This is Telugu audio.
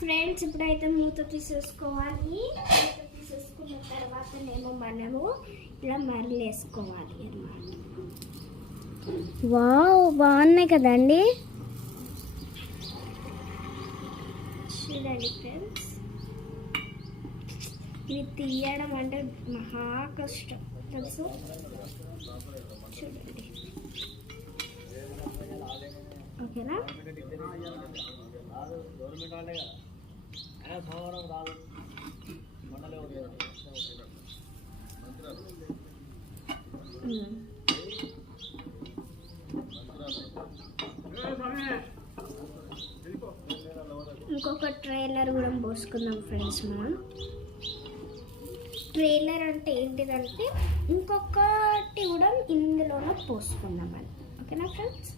ఫ్రెండ్స్ ఇప్పుడైతే మూత తీసేసుకోవాలి. మూత తీసేసుకున్న తర్వాతనేమో మనము ఇలా మరలేసుకోవాలి అన్నమాట. వావ్, బాగున్నాయి కదండి. చూడండి ఫ్రెండ్స్, ఇది తీయడం అంటే మహా కష్టం తెలుసు. చూడండి, ఓకేనా? ఇంకొక ట్రైలర్ కూడా పోసుకుందాం ఫ్రెండ్స్. మనం ట్రైలర్ అంటే ఏంటిదంటే ఇంకొకటి కూడా ఇందులోనే పోసుకుందాం అని. ఓకేనా ఫ్రెండ్స్?